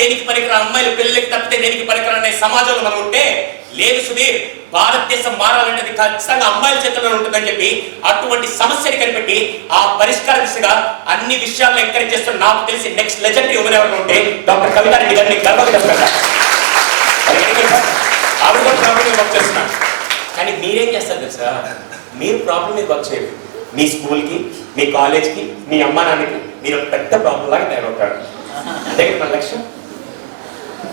దేనికి పనికిరా అమ్మాయిలు పిల్లలకి తప్పితే దేనికి పనికిరా అనే సమాజంలో మనం ఉంటే లేదు సుధీర్ భారతదేశం మారాలంటే అది ఖచ్చితంగా అమ్మాయిల చేతుల్లో ఉంటుందని చెప్పి అటువంటి సమస్యని కనిపెట్టి ఆ పరిష్కార దిశగా అన్ని విషయాల్లో ఎంకరేజ్ చేస్తున్న నాకు తెలిసి నెక్స్ట్ లెజెండరీ ఉమెన్ ఎవరు ఉంటే డాక్టర్ కవితారెడ్డి గారిని గర్వంగా చెప్తాను ఆవిడ కూడా ప్రాబ్లం వర్క్ చేస్తున్నాను. కానీ మీరేం చేస్తారు తెలుసా? మీరు ప్రాబ్లం మీద వర్క్ చేయరు. మీ స్కూల్కి మీ కాలేజ్కి మీ అమ్మా నాన్నకి మీరు పెద్ద ప్రాబ్లం లాగా తయారవుతారు. అంతే కదా మన లక్ష్యం?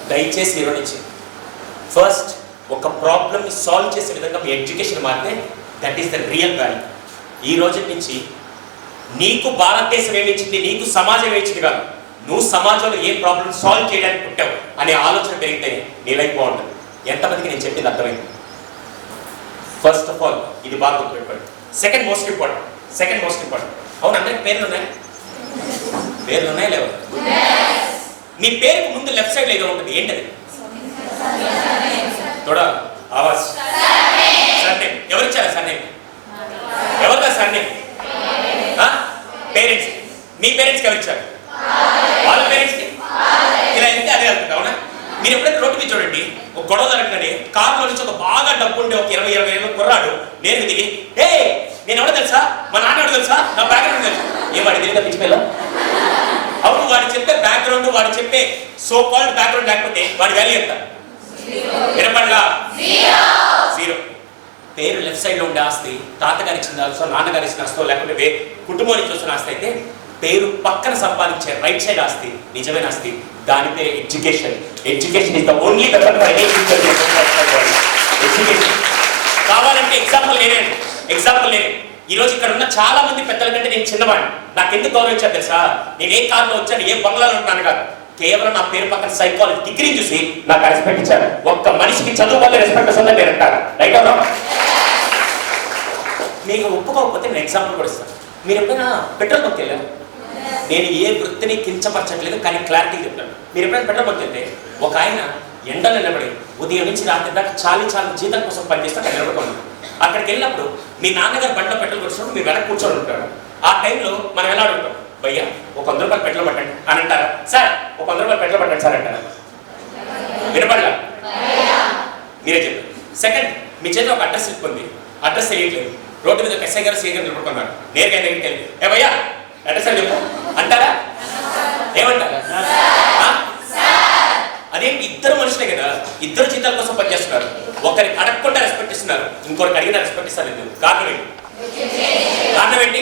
దయచేసి నిర్వహించి నుంచి ఫస్ట్ ఒక ప్రాబ్లమ్ని సాల్వ్ చేసే విధంగా మీ ఎడ్యుకేషన్ మారితే that is the real value ఈ రోజు నుంచి నీకు భారతదేశం ఏమిచ్చింది నీకు సమాజం ఏమిచ్చింది కాదు. నువ్వు సమాజంలో ఏ ప్రాబ్లం సాల్వ్ చేయడానికి పుట్టావు అనే ఆలోచన పెరిగితే నీ లైఫ్ బాగుంటుంది. ఎంతమందికి నేను చెప్పింది అర్థమైంది? ఫస్ట్ ఆఫ్ ఆల్ ఇది బాగా గుర్తుపెట్టుకోండి. Second most important second most important అవును అందరికి పేర్లు ఉన్నాయి? పేర్లు ఉన్నాయి లేవు? మీ పేరుకు ముందు లెఫ్ట్ సైడ్ ఏదో ఉంటుంది. ఏంటది? తోడా ఆవాజ్. సర్నేమ్. ఎవరు ఇచ్చారా సర్నేమ్? ఎవరిదా సర్నేమ్? పేరెంట్స్. మీ పేరెంట్స్కి ఎవరు ఇచ్చారు వాళ్ళ పేరెంట్స్కి? ఇలా ఎంత అదే అవుతుంది అవునా? మీరు ఎప్పుడైతే రోడ్డు మీద చూడండి ఒక గొడవ జరగగానే కార్లో నుంచి ఒక బాగా డబ్బు ఉండే ఒక ఇరవై ఇరవై ఏళ్ళ కుర్రాడు నేను దిగి ఏ నేను ఎవడో తెలుసా? మా నాన్న తెలుసా? నా బ్యాక్గ్రౌండ్ తెలుసు? ఏమాడి వాడి తెలియదా పిచ్చిపోయిలా బ్యాక్గ్రౌండ్ వాడు చెప్పే సో కాల్డ్ బ్యాక్గ్రౌండ్ లేకపోతే వాడి వాల్యూ ఎంత? వినపడలా? జీరో పేరు లెఫ్ట్ సైడ్లో ఉండే ఆస్తి తాతగారి ఇచ్చిన ఆస్తో నాన్నగారి ఇచ్చిన ఆస్తో లేకపోతే వే- కుటుంబం నుంచి వచ్చిన ఆస్తి అయితే పేరు పక్కన సంపాదించే రైట్ సైడ్ ఆస్తి నిజమైన ఆస్తి దాని పేరు education education is the only education కావాలంటే ఎగ్జాంపుల్ నేనే ఎగ్జాంపుల్ నేనే. ఈరోజు ఇక్కడ ఉన్న చాలా మంది పెద్దల కంటే నేను చిన్నవాడిని. నాకు ఎందుకు గౌరవించారు తెలుసా? నేను ఏ కార్లో వచ్చాను ఏ బంగ్లాలో ఉంటాను కాదు. కేవలం నా పేరు పక్కన సైకాలజీ డిగ్రీ చూసి నాకు రెస్పెక్ట్ ఇచ్చారు. ఒక్క మనిషికి చదువు వల్ల రెస్పెక్ట్ వస్తుందని నేను అంటాను. రైట్ అవునా మీకు ఒప్పుకోకపోతే నేను ఎగ్జాంపుల్ కూడా ఇస్తాను. మీరు ఎప్పుడైనా పెట్రోల్ బంక్ వెళ్ళారు? నేను ఏ వృత్తిని కించపరచట్లేదు కానీ క్లారిటీ చెప్తాను. మీరు ఎప్పుడైనా పెట్రోల్ బంక్ వెళ్తే ఒక ఆయన ఎండలో నిలబడి ఉదయం నుంచి రాత్రి దాకా చాలీ చాలి జీతం కోసం పనిచేస్తే నిలబడుకోండి. అక్కడికి వెళ్ళినప్పుడు మీ నాన్నగారు బండ్లో పెట్రోల్ కొట్టినప్పుడు మీరు వెనక్కి కూర్చొని ఉంటారు ఆ టైంలో మనం ఎలా అడుగుతాం? భయ్యా ఒక వంద రూపాయలు పెట్రోల్ పట్టండి అని అంటారా? సార్ ఒక వంద రూపాయలు పెట్రోల్ పట్టండి సార్ అంటారా? వినపడలా? మీరే చెప్పారు సెకండ్ మీ చేతిలో ఒక అడ్రస్ స్లిప్ ఉంది. అడ్రస్ తెలియట్లేదు. రోడ్డు మీద ఒక ఎస్ఐ గారు సీఏ గారు నిలబడుకున్నారు. నేరుగా దగ్గరికి వెళ్ళి ఏ భయ్యా అడ్రస్ అని చెప్పు అంటారా? ఏమంటారా? అదేంటి? ఇద్దరు మనుషులే కదా. ఇద్దరు జీతాల కోసం పనిచేస్తున్నారు. ఒకరికి అడగకుండా రెస్పెక్ట్ ఇస్తున్నారు. ఇంకొకరికి అడిగిన రెస్పెక్ట్ ఇస్తారు ఎందుకు కారణం ఏంటి? కారణం ఏంటి?